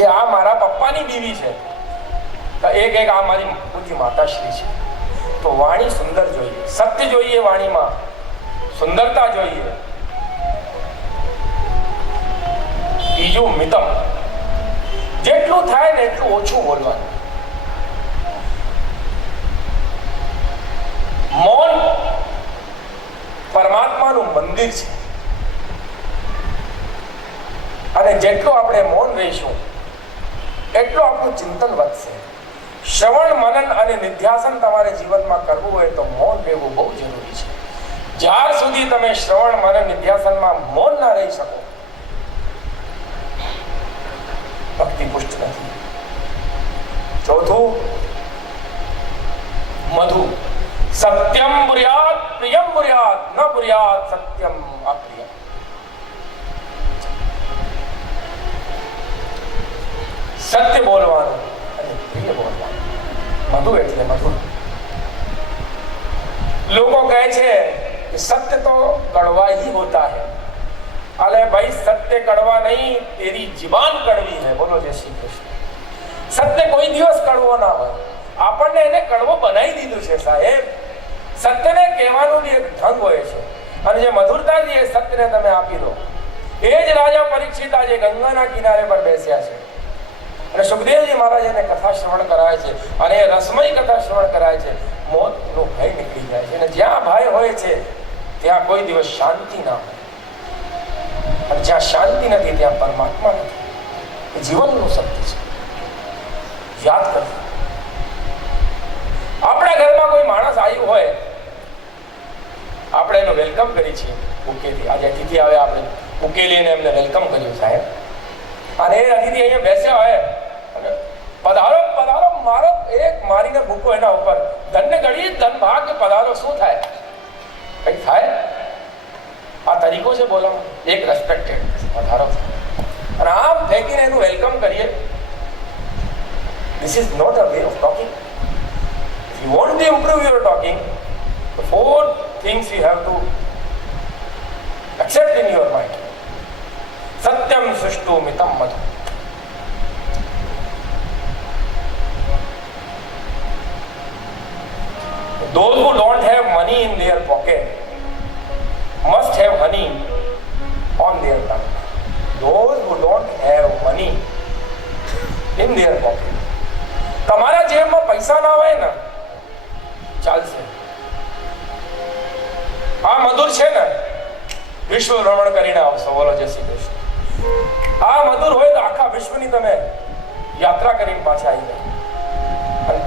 કે આ મારા પપ્પાની બીવી છે, એક એક આ મારી પૂજ્ય માતાશ્રી છે. તો વાણી સુંદર જોઈએ, સત્ય જોઈએ, વાણીમાં સુંદરતા જોઈએ. બીજું મિતમ, જેટલું થાય ને એટલું ઓછું બોલવાનું. મૌન પરમાત્માનું મંદિર છે અને જેટલું આપણે મૌન રહીશું એટલું આપણું ચિંતન વધશે. શ્રવણ, મનન અને નિધ્યાસન તમારે જીવનમાં કરવું હોય તો મૌન રહેવું બહુ જરૂરી છે. જ્યાર સુધી તમે શ્રવણ, મનન, નિધ્યાસનમાં મૌન ના રહી શકો, ભક્તિ પુષ્ટ નથી. ચોથું, મધુ. સત્યમ બ્રુયાત પ્રિયમ બ્રુયાત ન બ્રુયાત સત્યમ અપ્રિય. સત્ય બોલવાનું અને પ્રિય બોલવાનું. મધુ એટલે મધુર. લોકો કહે છે कि सत्य तो कड़वा ही होता है. अरे भाई, सत्य कड़वा नहीं, तेरी जीवान कड़वी है. बोलो जय श्री कृष्ण. सत्य कोई दिवस कड़વો ના હોય, આપણને એને કડવો બનાવી દીધું છે સાહેબ. સત્યને કહેવાનું બી એક ઢંગ હોય છે અને જે મધુરતા છે એ સત્યને તમે આપી દો. એ જ રાજા પરીક્ષિત આજે ગંગાના કિનારે પર બેસ્યા છે અને સુખદેવજી મહારાજ એને કથા શ્રવણ કરાય છે અને એ રસમય કથા શ્રવણ કરાય છે. મોતનો ભય નીકળી જાય છે અને જ્યાં ભય હોય છે ત્યાં કોઈ દિવસ શાંતિ ના હોય અને જ્યાં શાંતિ નથી ત્યાં પરમાત્મા નથી. એ જીવનનું સત્ય છે, યાદ કરજો. આપણા ઘરમાં કોઈ માણસ આવ્યું હોય, આપણે એનું વેલકમ કરી છીએ ઉકેલી. આજે અતિથિ આવે, આપણે ઉકેલીને એમને વેલકમ કર્યું સાહેબ. અને એ અતિથિ અહીંયા બેસ્યા હોય અને પધારો પધારો, મારો એક મારીને ભૂકો એના ઉપર, ધન્ય ગણી ધન ભાગ પધારો. શું થાય? કઈ થાય? આ તરીકો છે બોલવાનો, એક રેસ્પેક્ટેડ પધારો. અને આમ ફેંકીને એનું વેલકમ કરીએ. This is not a way of talking. If you want to improve your talking, the 4 things you have to accept in your mind. Satyam, sushtu, mitam, madhu. Those who don't have money in their pocket must have honey on their tongue. Those who don't have money in their pocket. તમારા જેબમાં પૈસા ના હોય ને ચાલશે. આ મધુર છે ને, વિશ્વ ભ્રમણ કરીને આવશો. બોલો જય શ્રી કૃષ્ણ. આ મધુર હોય તો આખા વિશ્વની તમે યાત્રા કરીને પાછા આવી જાય.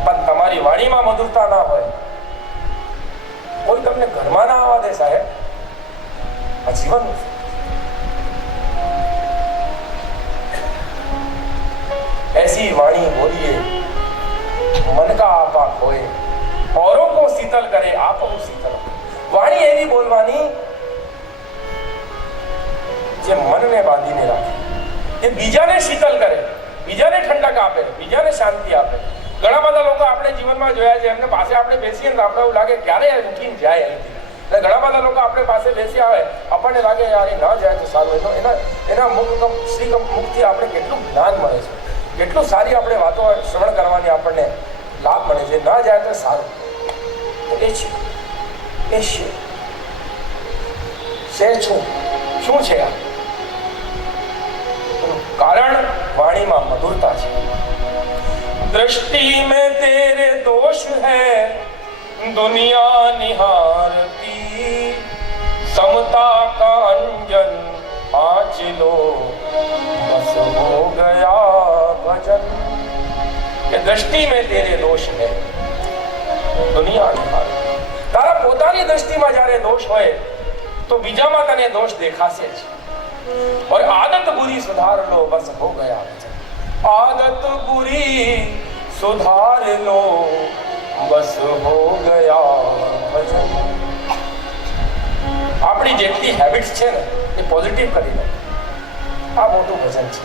પણ તમારી વાણીમાં મધુરતા ના હોય, કોઈ તમને ઘરમાં ના આવવા દે સાહેબ. આ જીવન. ऐसी वाणी बोलिए मन का आपा खोए, औरों को शीतल करे आप हो शीतल. वाणी એવી બોલવાની જે મનને બાંધીને રાખે, એ બીજાને શીતલ કરે, બીજાને ઠંડક આપે, બીજાને શાંતિ આપે. ઘણા બધા લોકો આપણે જીવનમાં જોયા છે, એમને પાસે આપણે બેસીએ ને આપણે એવું લાગે ક્યારે ઉઠીને જાય અહીંથી. એટલે ઘણા બધા લોકો આપણે પાસે બેસ્યા હોય, આપણને લાગે યાર એ ના જાય તો સારું. એના મુખથી આપણે કેટલું જ્ઞાન મળે છે, કેટલું સારી આપણે વાતો શ્રવણ કરવાની આપણને લાભ મળે છે. ના જાય તો સારું. એ છે શું છે આ? કારણ વાણીમાં મધુરતા છે. दृष्टि में तेरे दोष है दुनिया निहारती, समता का अंजन आँच लो बस हो गया भजन. कि दृष्टि में तेरे दोष है दुनिया निहारती. તારા પોતાની દ્રષ્ટિમાં જ્યારે દોષ હોય તો બીજામાં તને દોષ દેખાશે જ. और आदत बुरी सुधार लो बस हो गया भजन. आदत बुरी सुधार लो बस हो गया भजन. આપણી જેટલી હેબિટ્સ છે ને એ પોઝિટિવ કરી લો, આ મોટું ભજન છે.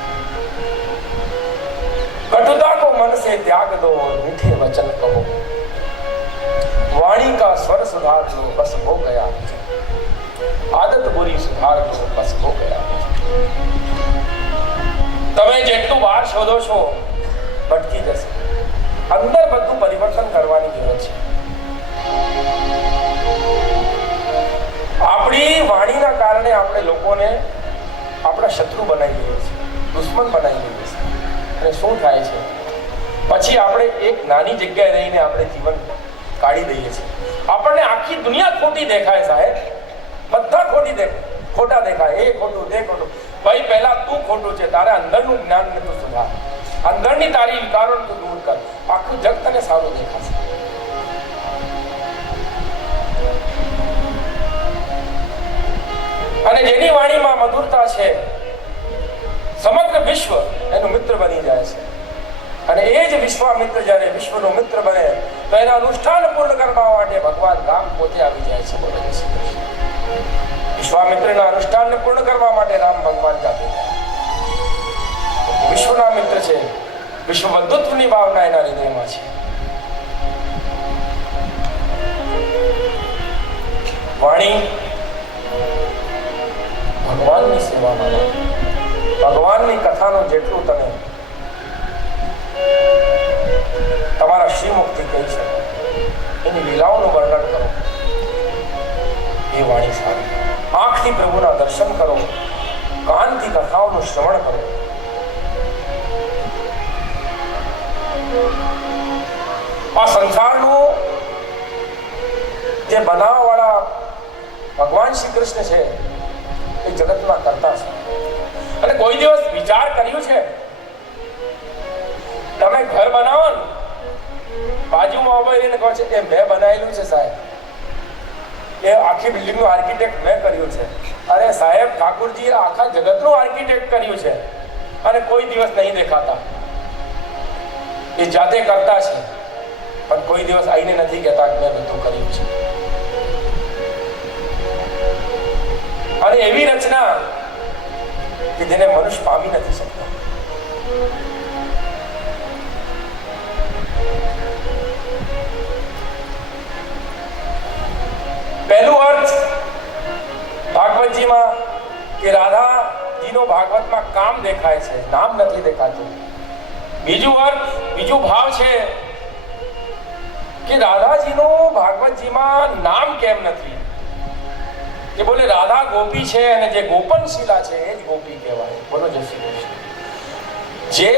कटुता को मन से त्याग दो और मीठे वचन कहो, वाणी का स्वर सुधार लो बस हो गया भजन. आदत बुरी सुधार लो बस हो गया भजन. તમે જેટલું બહાર શોધો છો ભટકી જશે. અંદર બધું પરિવર્તન કરવાની જરૂર છે. આપણી વાણીના કારણે આપણે લોકોને આપણા શત્રુ બનાવી દઈએ છીએ, દુશ્મન બનાવી દઈએ છીએ. અને શું થાય છે પછી આપણે એક નાની જગ્યાએ રહીને આપણે જીવન કાઢી દઈએ છીએ. આપણને આખી દુનિયા ખોટી દેખાય સાહેબ, બધા ખોટા દેખાય. એ ખોટું, તે ખોટું. ભાઈ પહેલા તું ખોટું છે, તારા અંદરનું જ્ઞાન ને તું સુધાર, અંદરની તારી વિકારો તું દૂર કર, આખું જગ તને સારું દેખાશે. અને જેની વાણીમાં મધુરતા છે સમગ્ર વિશ્વ એનું મિત્ર બની જાય છે. અને એ જ વિશ્વામિત્ર જ્યારે વિશ્વનો મિત્ર બને તો એના અનુષ્ઠાન પૂર્ણ કરવા માટે ભગવાન રામ પોતે આવી જાય છે. બોલો જય શ્રી કૃષ્ણ. વિશ્વામિત્રના અનુષ્ઠાનને પૂર્ણ કરવા માટે રામ ભગવાન જાતે વિશ્વના મિત્ર છે. વિશ્વ બંધુત્વની ભાવના એના હૃદયમાં છે. વાણી ભગવાનની સેવામાં, ભગવાનની કથાનું જેટલું તમે તમારા શ્રીમુખથી કહી શકો, એની લીલાઓનું વર્ણન કરો, એ વાણી સારી. આંખથી પ્રભુના દર્શન કરો, કાનથી કથાઓનું શ્રવણ કરો. આ સંસારનું જે બનાવવાવાળા ભગવાન શ્રી કૃષ્ણ છે એ જગતના કરતા છે. અને કોઈ દિવસ વિચાર કર્યું છે તમે ઘર બનાવો ને, બાજુમાં ઉભા રહીને કહો છે કે મેં બનાવેલું છે સાહેબ, એ આખી બિલ્ડિંગનું આર્કિટેક્ટ મેં કર્યું છે. અરે સાહેબ, ઠાકોરજીએ આખા જગતનું આર્કિટેક્ટ કર્યું છે અને કોઈ દિવસ નહીં દેખાતા. એ જાતે કરતા છે પણ કોઈ દિવસ આઈને નથી કહેતા કે મેં બધું કર્યું છે. અને એવી રચના કે જેને મનુષ્ય પામી નથી શકતા. પહેલું અર્થ ભાગવતજીમાં કે રાધાજીનો ભાગવતમાં કામ દેખાય છે, નામ નથી દેખાતું. બીજું અર્થ, બીજું ભાવ છે કે રાધાજીનો ભાગવતજીમાં નામ કેમ નથી? કે બોલે રાધા ગોપી છે અને જે ગોપનશીલા છે એ જ ગોપી કહેવાય. બોલો જય શ્રી કૃષ્ણ. જે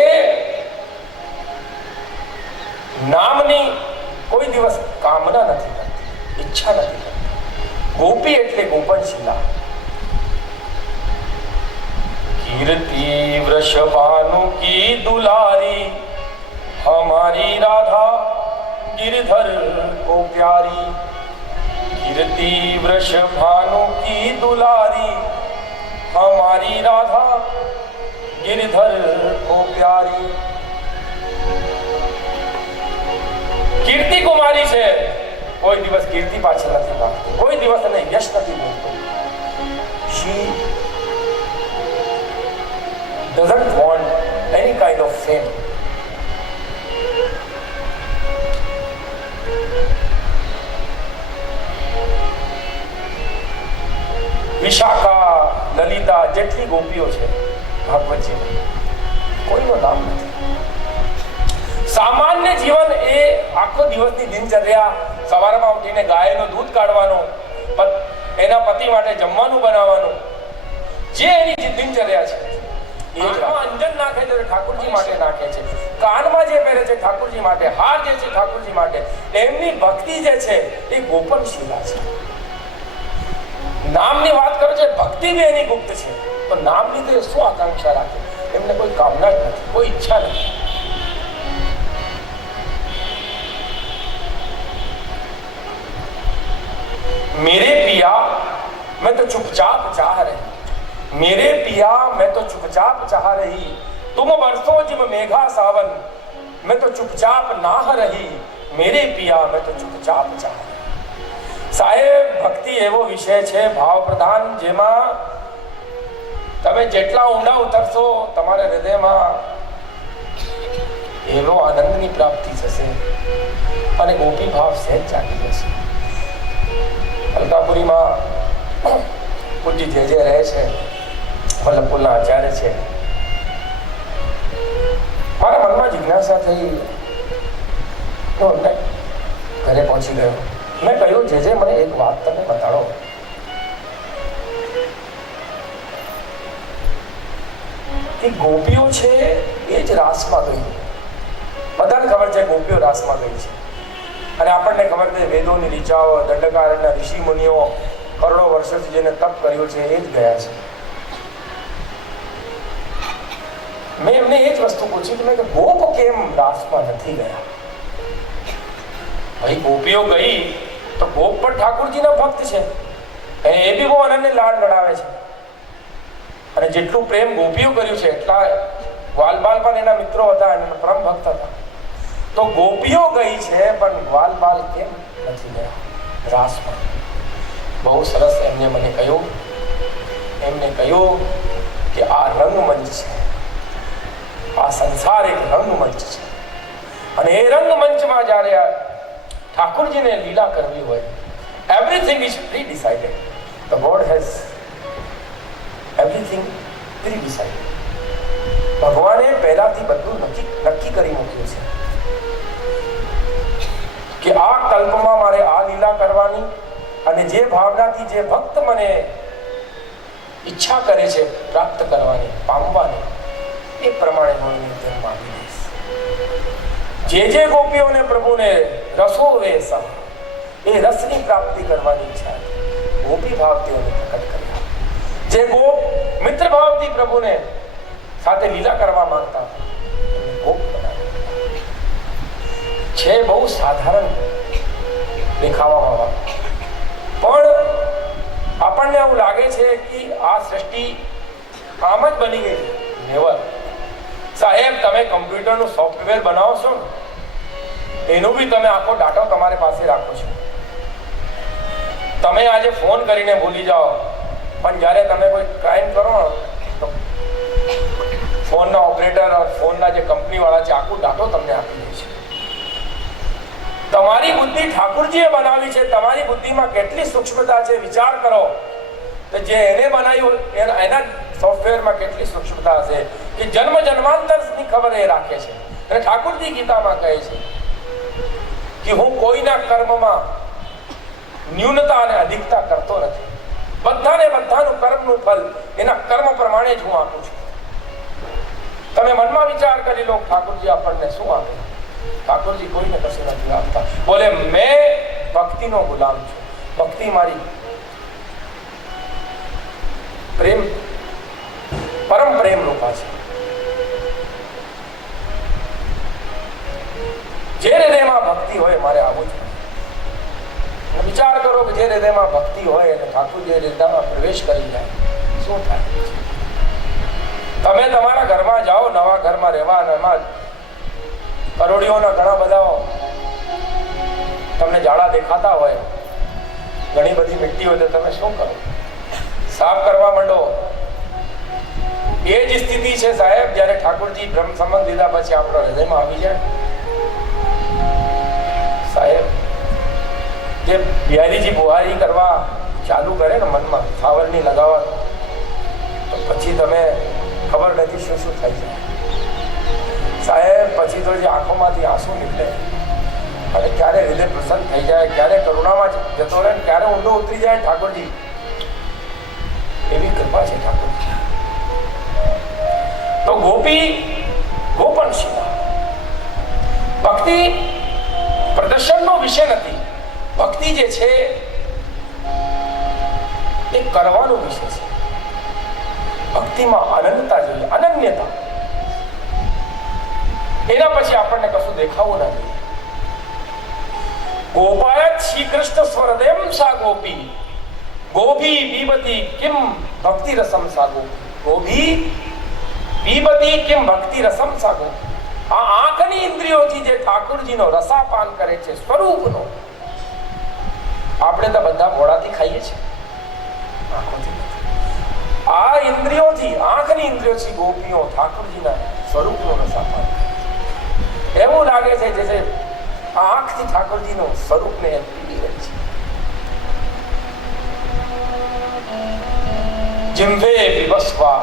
નામની કોઈ દિવસ કામના નથી કરતી, ઈચ્છા નથી કરતી. ગોપી એટલે ગોપનશીલા. कीर्ति वृषभानु की दुलारी, हमारी राधा गिरधर को प्यारी. कीर्ति वृषभानु की दुलारी, हमारी राधा गिरधर को प्यारी. કીર્તિ કુમારી છે, કોઈ દિવસ કીર્તિ પાછળ નથી ભાગતી, કોઈ દિવસ એને યશ નથી મળતું. She doesn't want any kind of fame. વિશાખા, લલિતા જેટલી ગોપીઓ છે ભાગવતજીમાં, કોઈનું નામ નથી. સામાન્ય જીવન એ આખો દિવસની દિનચર્યા, સવારમાં ઉઠીને ગાયનું દૂધ કાઢવાનું, એના પતિ માટે જમવાનું બનાવવાનું, જે એની દિનચર્યા છે. અંજન નાખે છે ઠાકોરજી માટે નાખે છે, કાનમાં જે પહેરે છે ઠાકોરજી માટે, હાર જે છે ઠાકોરજી માટે. એમની ભક્તિ જે છે એ ગોપનશીલા છે. નામની વાત કરો છે, ભક્તિ બી એની ગુપ્ત છે. તો નામની તો શું આકાંક્ષા રાખે? એમને કોઈ કામના જ નથી, કોઈ ઈચ્છા નથી. मेरे पिया मैं तो चुपचाप चाह रही, मेरे पिया मैं तो चुपचाप चाह रही, तुम बरसों जिम मेघा सावन, मैं तो चुपचाप नाह रही, मेरे पिया मैं तो चुपचाप चाह रही. સાહેબ, ભક્તિ એવો વિષય છે ભાવ પ્રધાન, જેમાં તમે જેટલા ઊંડા ઉતરશો તમારા હૃદયમાં એવો આનંદની પ્રાપ્તિ થશે અને ગોપી ભાવ સહેજ જાગી જશે. અલકાપુરીમાં પૂજ્ય જે રહે છે, વલ્લભપુરના આચાર્ય છે, જિજ્ઞાસા થઈ, ઘરે પહોંચી ગયો. મેં કહ્યું, જે મને એક વાત તમે બતાડો. એ ગોપીઓ છે એ જ રાસમાં ગઈ. બધાને ખબર છે ગોપીઓ રાસમાં ગઈ છે. અને આપણને ખબર છે વેદોની ઋચાઓ, દંડકારણ્યના ઋષિ મુનિઓ કરોડો વર્ષોથી જેને તપ કર્યું છે એ જ ગયા છે. મેં એમને એ જ વસ્તુ પૂછી કે ગોપ કેમ રાસમાં નથી ગયા? ભાઈ ગોપીઓ ગઈ તો ગોપ પણ ઠાકોરજીના ભક્ત છે, એ બી બહુ અનન્ય લાડ લડાવે છે. અને જેટલું પ્રેમ ગોપીઓ કર્યું છે એટલા ગ્વાલબાલ પણ એના મિત્રો હતા, એના પરમ ભક્ત હતા. તો ગોપીઓ ગઈ છે પણ ગ્વાલબાલ કેમ નથી ગયા રાસમાં? બહુ સરસ એમને મને કહ્યું. એમને કહ્યું કે આ રંગમંચ છે, આ સંસાર એક રંગમંચ છે. અને એ રંગમંચમાં જ્યારે ઠાકોરજીને લીલા કરવી હોય, everything is pre decided. The God has everything pre decided. ભગવાને પહેલાથી બધું નક્કી કરી મૂક્યું છે કે આ કલ્પમાં મારે આ લીલા કરવાની, અને જે ભાવનાથી જે ભક્ત મને ઈચ્છા કરે છે પ્રાપ્ત કરવાની, પામવાની, એ પ્રમાણે હું જન્મ આપી દઈશ. જે ગોપીઓને પ્રભુને રસો વેસ, એ રસની પ્રાપ્તિ કરવાની ઈચ્છા ગોપી ભાવ તેઓને પ્રકટ કર્યા. જે ગોપ મિત્ર ભાવથી પ્રભુને સાથે લીલા કરવા માંગતા ગોપ બનાવ્યા છે. બહુ સાધારણ દેખાવામાં, પણ આપણને એવું લાગે છે કે આ સૃષ્ટિ આમ જ બની ગઈ. નેવર. સાહેબ, તમે કમ્પ્યુટરનું સોફ્ટવેર બનાવો છો, એનું બી તમે આખો ડાટા તમારી પાસે રાખો છો. તમે આજે ફોન કરીને ભૂલી જાઓ, પણ જ્યારે તમે કોઈ ક્રાઇમ કરો તો ફોનના ઓપરેટર, ફોનના જે કંપનીવાળા છે, આખું ડાટો તમને આપી દે છે. તમારી બુદ્ધિ ઠાકોરજીએ બનાવી છે. તમારી બુદ્ધિમાં કેટલી સૂક્ષ્મતા છે વિચાર કરો. તો જે એને બનાવ્યું એના સોફ્ટવેરમાં કેટલી સૂક્ષ્મતા હશે કે જન્મ જન્માંતરની ખબર એ રાખે છે. અને ઠાકોરજી ગીતામાં કહે છે કે હું કોઈના કર્મમાં ન્યૂનતા અને અધિકતા કરતો નથી. બધાનું કર્મનું ફલ એના કર્મ પ્રમાણે જ હું આપું છું. તમે મનમાં વિચાર કરી લો, ઠાકોરજી આપણને શું આપે? ઠાકોરજી કોઈને કશું નથી આપતા. બોલે, મેં ભક્તિનો ગુલામ છું. ભક્તિ મારી પ્રેમ, પરમ પ્રેમ રૂપા છે. જે હૃદયમાં ભક્તિ હોય મારે આવું જ. વિચાર કરો કે જે હૃદયમાં ભક્તિ હોય અને ઠાકોરજી હૃદયમાં પ્રવેશ કરી જાય, શું થાય? તમે તમારા ઘરમાં જાઓ, નવા ઘરમાં રહેવા, એમાં કરોડીઓના ઘણા બધા તમને જાડા દેખાતા હોય, ઘણી બધી મિટ્ટી હોય, તો તમે શું કરો? સાફ કરવા માંડો. એ જ સ્થિતિ છે સાહેબ જ્યારે ઠાકોરજી બ્રહ્મ સંબંધ લીધા પછી આપણા હૃદયમાં આવી જાય. સાહેબ, જે બિહારીજી બુહારી કરવા ચાલુ કરે ને મનમાં, સાવરણી લગાવવા, તો પછી તમે ખબર નથી શું શું થઈ જાય. સાહેબ, પછી તો જે આંખોમાંથી આંસુ નીકળે, અને ક્યારે હૃદય પ્રસન્ન થઈ જાય, ક્યારે કરુણામાં જતો રહે, ક્યારે ઊંડો ઉતરી જાય ઠાકોરજી. એવી કૃપા છે ઠાકોરજી. તો ગોપન શિવા ભક્તિ પ્રદર્શનનો વિષય નથી. ભક્તિ જે છે એ કરવાનો વિષય છે. ભક્તિમાં અનન્યતા જોઈએ, અનન્યતા. એના પછી આપણને કશું દેખાવું ના જોઈએ. ગોપાયત શ્રી કૃષ્ણ સ્વરદેમ સા ગોપી ગોભી પીબતી કિમ ભક્તિ રસમ સા ગોપી. ગોભી પીબતી કિમ ભક્તિ રસમ સા ગોપી. આ આંખની ઇન્દ્રિયોથી જે ઠાકોરજીનો રસાપાન કરે છે સ્વરૂપનો. આપણે તો બધા મોડાથી ખાઈએ છીએ, આંખોથી. આ ઇન્દ્રિયોથી, આંખની ઇન્દ્રિયોથી ગોપીઓ ઠાકોરજીના સ્વરૂપનો રસાપાન કરે. એવું લાગે છે જે આંખથી ઠાકોરજીનો સ્વરૂપને પીડી રહી છે. जिम्भे विवस्वा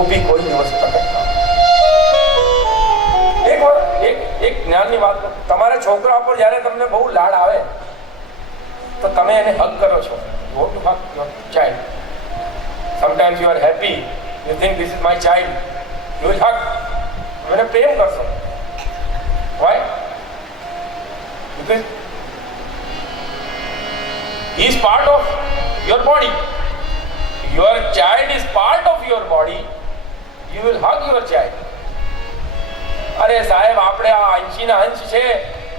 તો બી કોઈ દિવસ પ્રગટ ના. એક જ્ઞાનની વાત, તમારા છોકરા પર જ્યારે તમને બહુ લાડ આવે તો તમે એને હગ કરો છો. You want to hug your child. Sometimes you are happy, you think this is my child, you will hug. એને પ્રેમ કરશો. Why? Because he is part of your body. Your child is part of your body. You will hug your child. અરે સાહેબ, આપણે આ અંશીના અંશ છે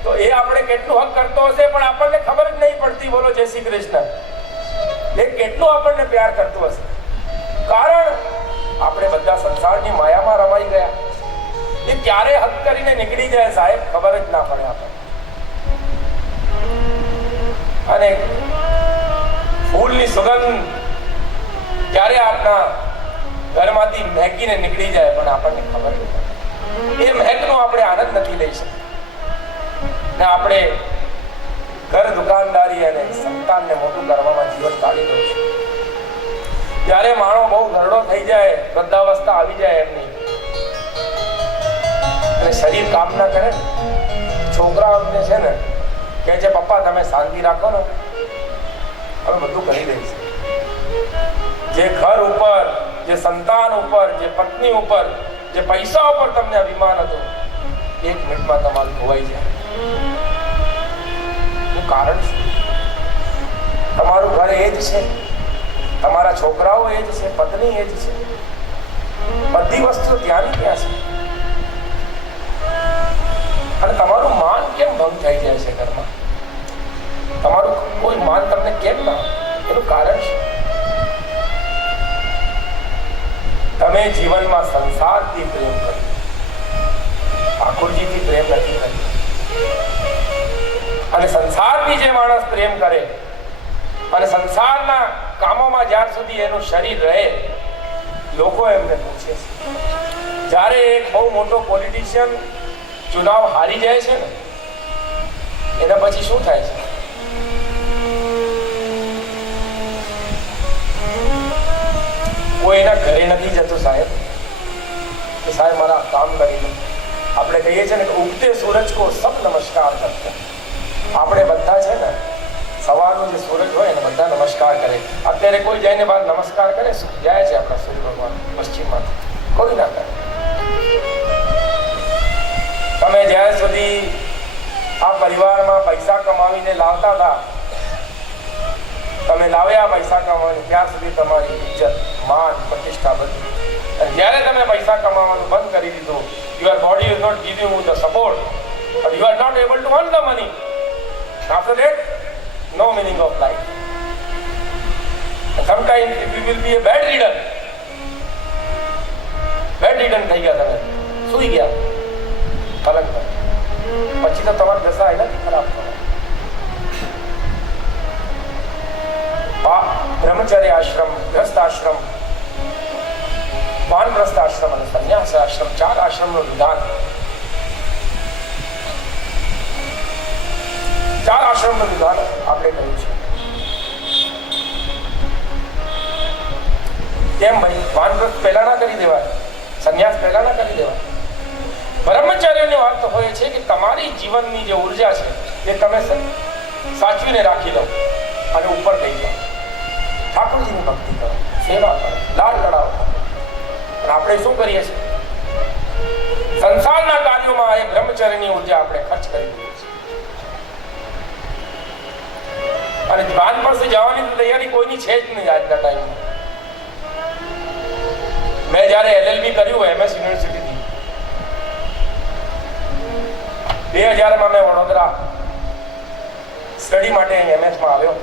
તો એ આપણે કેટલું હક કરતો હશે પણ આપણને ખબર જ નહીં પડતી. બોલો જય શ્રી કૃષ્ણ. એ કેટલું આપણને પ્યાર કરતું હશે. કારણ આપણે બધા સંસારની માયામાં રમાઈ ગયા. એ ક્યારે હક કરીને નીકળી જાય સાહેબ ખબર જ ના પડે આપણને. અને ફૂલની સુગંધ ક્યારે આપણા ઘરમાંથી મહેકીને નીકળી જાય પણ આપણને ખબર નહીં પડે. એ મહેકનો આપણે આનંદ નથી લઈ શકતા. ને આપણે ઘર દુકાનદારી અને સંતાનને મોટું કરવામાં જીવન કાઢી દઉં છું. જ્યારે માણો બહુ ઘરડો થઈ જાય, વૃદ્ધાવસ્થા આવી જાય એમની, અને શરીર કામ ના કરે, છોકરાઓને છે ને કહે છે પપ્પા તમે શાંતિ રાખો ને, અમે બધું કરી દઈશું. જે ઘર ઉપર, જે સંતાન ઉપર, જે પત્ની ઉપર, જે પૈસા ઉપર તમને અભિમાન હતું, 1 મિનિટમાં તમારું ધોવાઈ જાય. શું કારણ છે? તમારું ઘર એ જ છે, તમારા છોકરાઓ એ જ છે, પત્ની એ જ છે, બધી વસ્તુઓ ત્યાંની ત્યાં છે. અને તમારું માન કેમ ભંગ થઈ જાય છે ઘરમાં? તમારું કોઈ માન તમને કેમ ના? એનું કારણ છે તમે જીવનમાં સંસારથી પ્રેમ કર્યો, ઠાકોરજીથી પ્રેમ નથી કર્યો. અને સંસારથી જે માણસ પ્રેમ કરે અને સંસારના કામોમાં જ્યાર સુધી એનું શરીર રહે, લોકો એમને પૂછે છે. જ્યારે એક બહુ મોટો પોલિટિશિયન ચુનાવ હારી જાય છે ને, એના પછી શું થાય છે? કોઈ એના ઘરે નથી જતો સાહેબ કે સાહેબ મારા કામ કરી લો. આપણે કહીએ છીએ ને કે ઉગતે સૂરજ કો સબ નમસ્કાર કરતે. આપણે બધા છે ને સવારનો જે સૂરજ હોય એને બધા નમસ્કાર કરે. અત્યારે કોઈ જઈને બહાર નમસ્કાર કરે, જાય છે આપણા સૂર્ય ભગવાન પશ્ચિમમાં, કોઈ ના કરે. તમે જ્યાં સુધી આ પરિવારમાં પૈસા કમાવીને લાવતા હતા, તમે લાવ્યા પૈસા કમાવાની, ત્યાં સુધી તમારી ઇજ્જત, માન, પ્રતિષ્ઠા બધી. અને જ્યારે તમે પૈસા કમાવાનું બંધ કરી દીધું, your body is not giving you the support, but you are not able to earn the money. After that, no meaning of life. And sometimes if you will be a bedridden થઈ ગયા, તમે સૂઈ ગયા પલંગ પર, પછી તો તમારી દશા એનાથી ખરાબ થવાની. બ્રહ્મચર્ય આશ્રમ, ગ્રસ્ત આશ્રમ, વાનપ્રસ્થ આશ્રમ અને સંન્યાસ આશ્રમ, 4 આશ્રમનું વિધાન. 4 આશ્રમનું વિધાન આપણે કહ્યું છે. કેમ ભાઈ? વાનપ્રસ્થ પહેલા ના કરી દેવાય, સંન્યાસ પહેલા ના કરી દેવાય. બ્રહ્મચર્યની વાત તો હોય છે કે તમારી જીવનની જે ઉર્જા છે એ તમે સાચવીને રાખી લો અને ઉપર લઈ જાઓ. ઠાકોરજીની ભક્તિ કરો, સેવા કરો, લાડ લડાવો. અને આપણે શું કરીએ છીએ? સંસારના કાર્યોમાં એ બ્રહ્મચર્યની ઉર્જા આપણે ખર્ચ કરી દઈએ છીએ. અને ધ્યાન પાસે જવાની તૈયારી કોઈની છે જ નહીં આજના ટાઈમમાં. મેં જયારે LLB કર્યું MS યુનિવર્સિટીથી 2000માં મેં વડોદરા સ્ટડી માટે MS માં આવ્યો.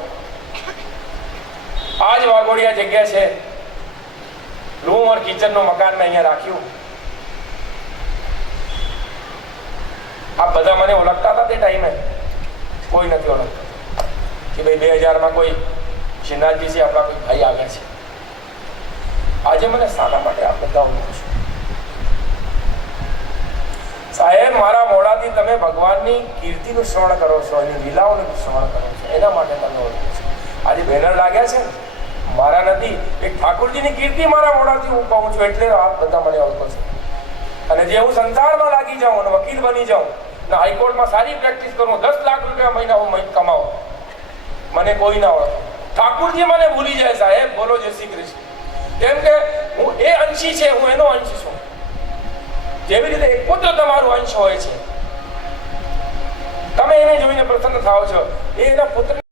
આજ વાઘોડિયા જગ્યા છે, રૂમ ઓર કિચનનું મકાન મેં અહીંયા રાખ્યું. આ બધા મને ઓળખતા હતા તે ટાઈમે? કોઈ નથી ઓળખતા કે ભાઈ 2000માં કોઈ શ્રીનાથજી આપણા કોઈ ભાઈ આવ્યા છે. આજે મને શાના માટે આ બધા ઓળખું છું? સાહેબ, મારા મોઢાથી તમે ભગવાનની કીર્તિનું શ્રવણ કરો છો, એની લીલાઓનું શ્રવણ કરો છો, એના માટે તમે ઓળખો છો. આજે બેનર લાગ્યા છે ને, મારા નથી, એક ઠાકોરજીની કીર્તિ મારા મોઢાથી હું કહું છું એટલે આપ બધા મને ઓળખો છો. અને જે હું સંસારમાં લાગી જાઉં અને વકીલ બની જાઉં ને હાઈકોર્ટમાં સારી પ્રેક્ટિસ કરું, 10 લાખ રૂપિયા મહિના હું કમાઉં, મને કોઈ ના ઓળખે. ઠાકોરજી મને ભૂલી જાય સાહેબ. બોલો જય શ્રી કૃષ્ણ. કેમ કે હું એ અંશી છે, હું એનો અંશ છું. જેવી રીતે એક પુત્ર તમારો અંશ હોય છે, તમે એને જોઈને પ્રસન્ન થાઓ છો, એ એના પુત્ર